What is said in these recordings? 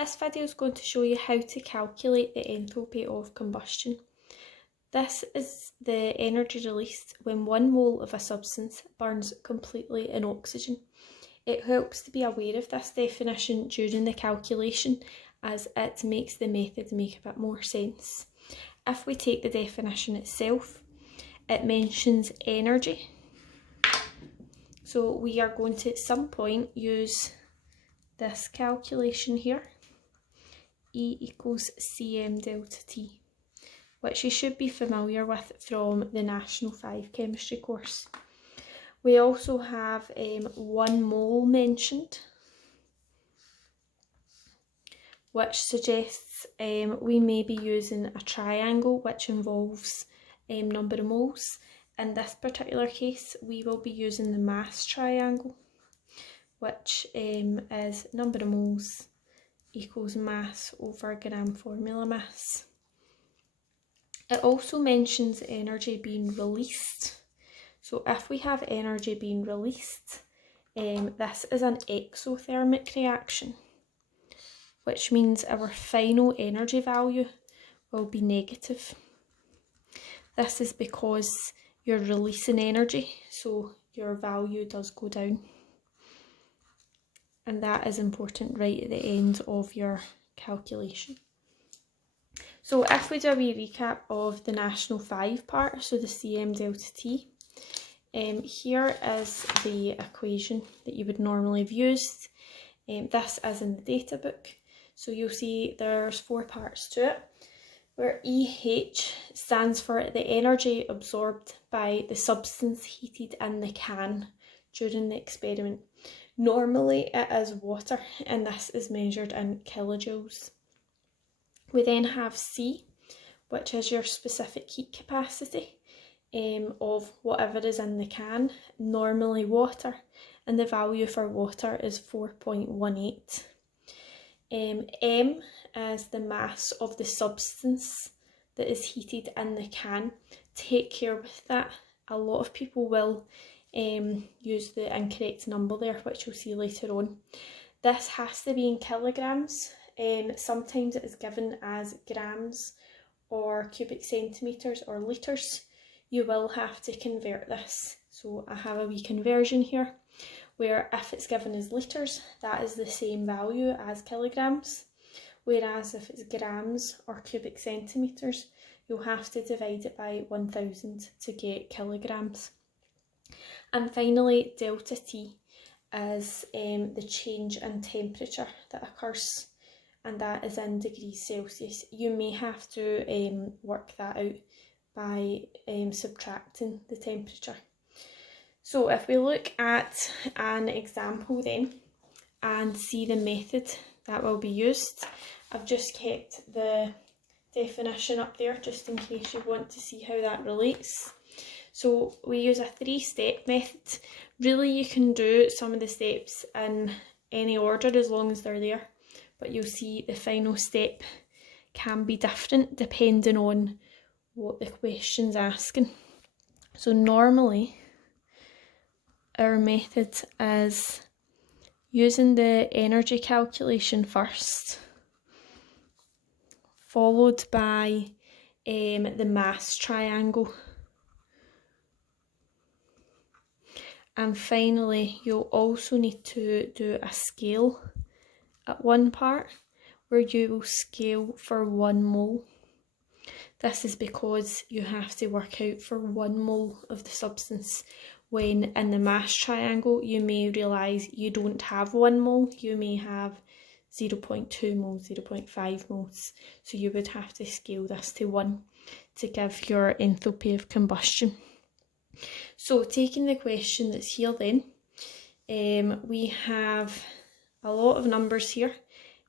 This video is going to show you how to calculate the enthalpy of combustion. This is the energy released when 1 mole of a substance burns completely in oxygen. It helps to be aware of this definition during the calculation as it makes the method make a bit more sense. If we take the definition itself, it mentions energy. So we are going to at some point use this calculation here. E equals Cm delta T, which you should be familiar with from the National 5 chemistry course. We also have 1 mole mentioned, which suggests we may be using a triangle which involves number of moles. In this particular case, we will be using the mass triangle, which is number of moles equals mass over gram formula mass. It also mentions energy being released. So if we have energy being released, this is an exothermic reaction, which means our final energy value will be negative. This is because you're releasing energy, so your value does go down. And that is important right at the end of your calculation. So if we do a wee recap of the National 5 part, so the Cm delta T, here is the equation that you would normally have used. This is in the data book. So you'll see there's 4 parts to it, where EH stands for the energy absorbed by the substance heated in the can during the experiment. Normally it is water, and this is measured in kilojoules. We then have C, which is your specific heat capacity of whatever is in the can, normally water, and the value for water is 4.18. M is the mass of the substance that is heated in the can. Take care with that. A lot of people will use the incorrect number there, which you'll see later on. This has to be in kilograms. Sometimes it is given as grams or cubic centimetres or litres. You will have to convert this. So I have a wee conversion here, where if it's given as litres, that is the same value as kilograms, whereas if it's grams or cubic centimetres, you'll have to divide it by 1000 to get kilograms. And finally, delta T is the change in temperature that occurs, and that is in degrees Celsius. You may have to work that out by subtracting the temperature. So if we look at an example then and see the method that will be used, I've just kept the definition up there just in case you want to see how that relates. So we use a 3-step method. Really, you can do some of the steps in any order as long as they're there, but you'll see the final step can be different depending on what the question's asking. So normally our method is using the energy calculation first, followed by the mass triangle. And finally, you'll also need to do a scale at one part where you will scale for 1 mole. This is because you have to work out for 1 mole of the substance, when in the mass triangle you may realise you don't have 1 mole, you may have 0.2 moles, 0.5 moles. So you would have to scale this to 1 to give your enthalpy of combustion. So taking the question that's here then, we have a lot of numbers here.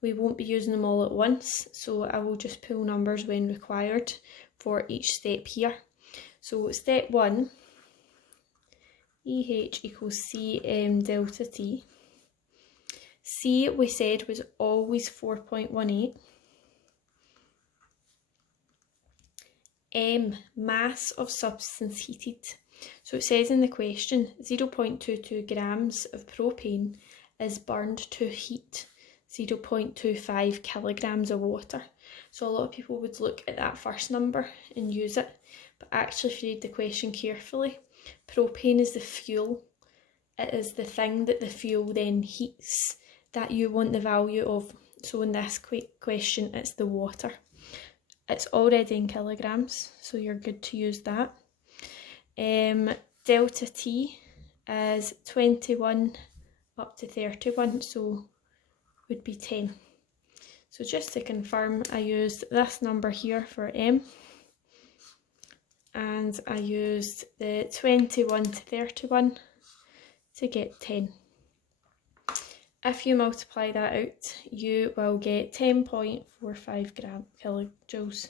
We won't be using them all at once, so I will just pull numbers when required for each step here. So step 1, EH equals Cm delta T. C, we said, was always 4.18. M, mass of substance heated. So it says in the question 0.22 grams of propane is burned to heat 0.25 kilograms of water. So a lot of people would look at that first number and use it, but actually if you read the question carefully, propane is the fuel. It is the thing that the fuel then heats that you want the value of. So in this question, it's the water. It's already in kilograms, so you're good to use that. Delta T is 21 up to 31, so would be 10. So just to confirm, I used this number here for M, and I used the 21 to 31 to get 10. If you multiply that out, you will get 10.45 kilojoules.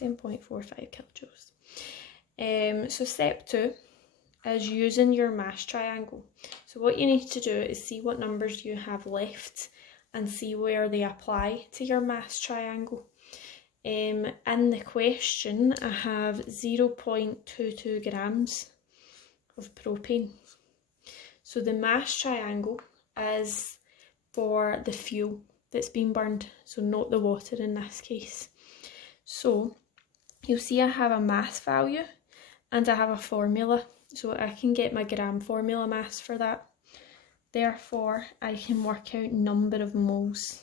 10.45 kilojoules. So step 2 is using your mass triangle. So what you need to do is see what numbers you have left and see where they apply to your mass triangle. In the question, I have 0.22 grams of propane. So the mass triangle is for the fuel that's been burned, so not the water in this case. So you'll see I have a mass value and I have a formula, so I can get my gram formula mass for that. Therefore, I can work out number of moles.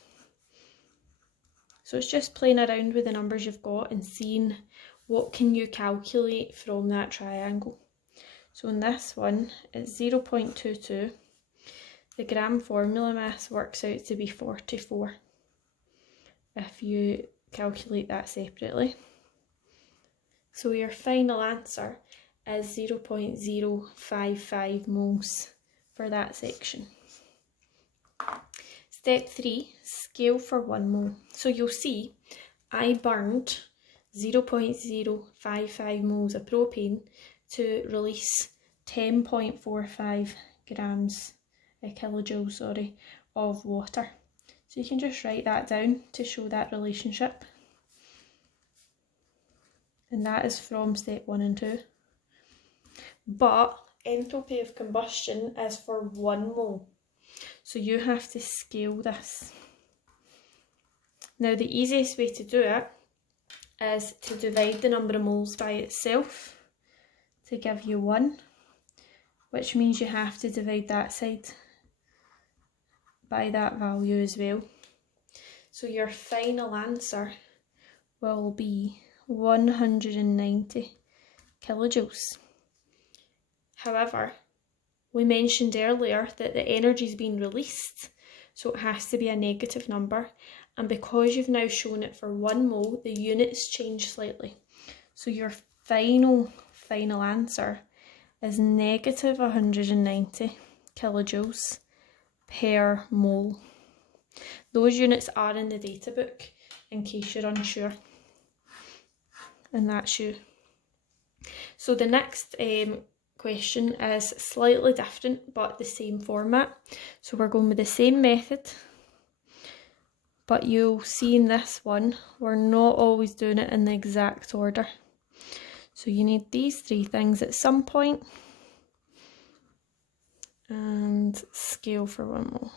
So it's just playing around with the numbers you've got and seeing what can you calculate from that triangle. So in this one, it's 0.22. The gram formula mass works out to be 44 if you calculate that separately. So your final answer is 0.055 moles for that section. Step 3, scale for 1 mole. So you'll see I burned 0.055 moles of propane to release 10.45 grams, kilojoules, sorry, of water. So you can just write that down to show that relationship. And that is from step 1 and 2. But enthalpy of combustion is for 1 mole. So you have to scale this. Now the easiest way to do it is to divide the number of moles by itself to give you 1, which means you have to divide that side by that value as well. So your final answer will be 190 kilojoules. However, we mentioned earlier that the energy is being released, so it has to be a negative number, and because you've now shown it for 1 mole, the units change slightly. So your final answer is negative 190 kilojoules per mole. Those units are in the data book in case you're unsure, and that's you. So the next question is slightly different but the same format. So we're going with the same method, but you'll see in this one we're not always doing it in the exact order. So you need these 3 things at some point and scale for 1 mole.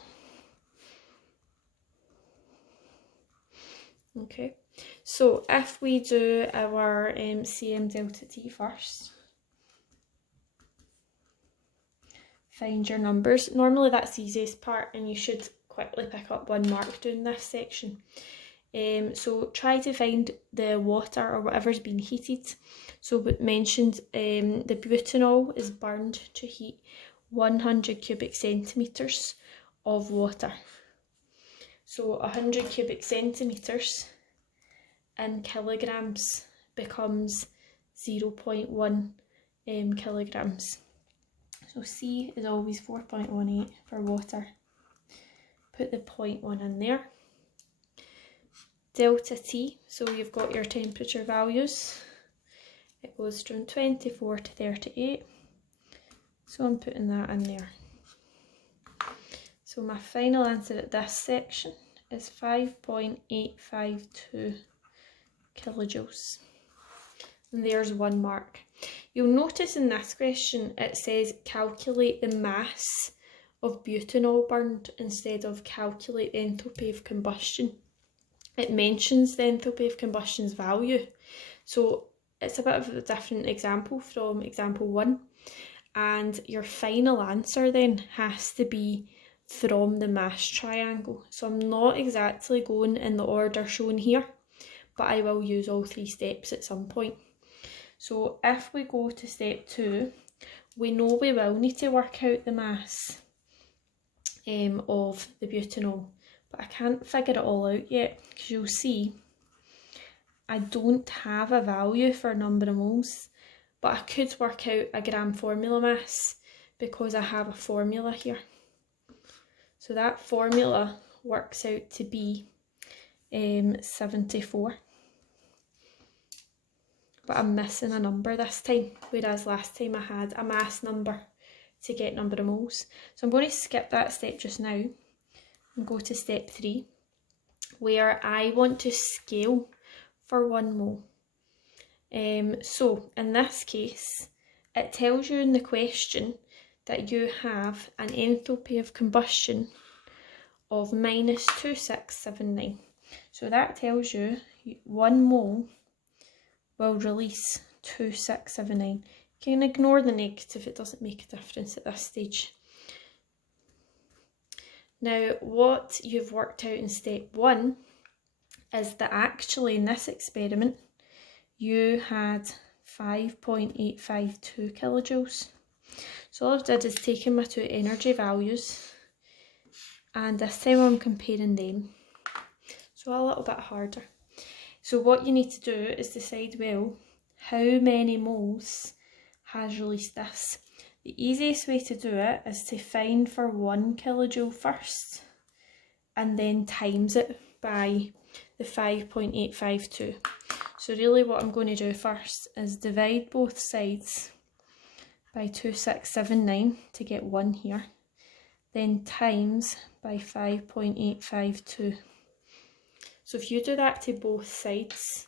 Okay, so if we do our CM delta T first, find your numbers. Normally that's the easiest part and you should quickly pick up 1 mark doing this section. So try to find the water or whatever's been heated. So we mentioned the butanol is burned to heat 100 cubic centimetres of water. So 100 cubic centimetres in kilograms becomes 0.1 kilograms. So C is always 4.18 for water. Put the 0.1 in there. Delta T, so you've got your temperature values. It goes from 24 to 38. So I'm putting that in there. So my final answer at this section is 5.852 kilojoules. And there's 1 mark. You'll notice in this question it says calculate the mass of butanol burned instead of calculate the enthalpy of combustion. It mentions the enthalpy of combustion's value. So it's a bit of a different example from example 1. And your final answer then has to be from the mass triangle. So I'm not exactly going in the order shown here, but I will use all 3 steps at some point. So if we go to step 2, we know we will need to work out the mass of the butanol, but I can't figure it all out yet, because you'll see I don't have a value for number of moles, but I could work out a gram formula mass because I have a formula here. So that formula works out to be 74. But I'm missing a number this time, whereas last time I had a mass number to get number of moles. So I'm going to skip that step just now and go to step 3, where I want to scale for 1 mole. So in this case, it tells you in the question that you have an enthalpy of combustion of minus 2679. So that tells you 1 mole will release 2679. You can ignore the negative, it doesn't make a difference at this stage. Now what you've worked out in step 1 is that actually in this experiment you had 5.852 kilojoules. So all I've did is taken my 2 energy values, and this time I'm comparing them. So a little bit harder. So what you need to do is decide, well, how many moles has released this? The easiest way to do it is to find for 1 kilojoule first and then times it by the 5.852. So really what I'm going to do first is divide both sides by 2679 to get 1 here, then times by 5.852. So if you do that to both sides,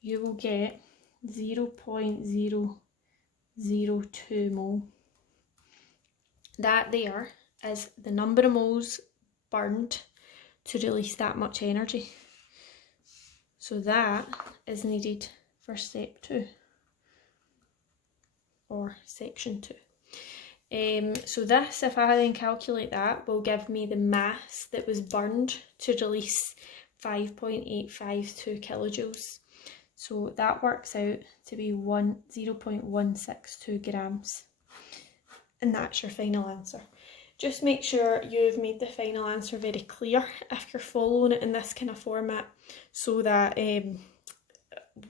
you will get 0.002 mole. That there is the number of moles burned to release that much energy. So that is needed for step 2, or section 2. So this, if I then calculate that, will give me the mass that was burned to release 5.852 kilojoules. So that works out to be 0.162 grams. And that's your final answer. Just make sure you've made the final answer very clear if you're following it in this kind of format, so that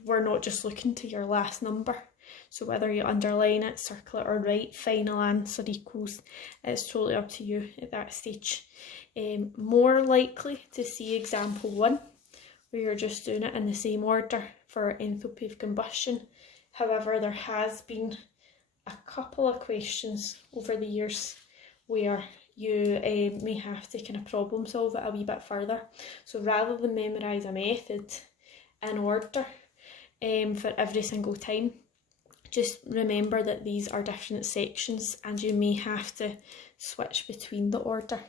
we're not just looking to your last number. So whether you underline it, circle it or write final answer equals, it's totally up to you at that stage. More likely to see example 1, where you're just doing it in the same order for enthalpy of combustion. However, there has been a couple of questions over the years where you may have to kind of problem solve it a wee bit further. So rather than memorise a method in order for every single time, just remember that these are different sections and you may have to switch between the order.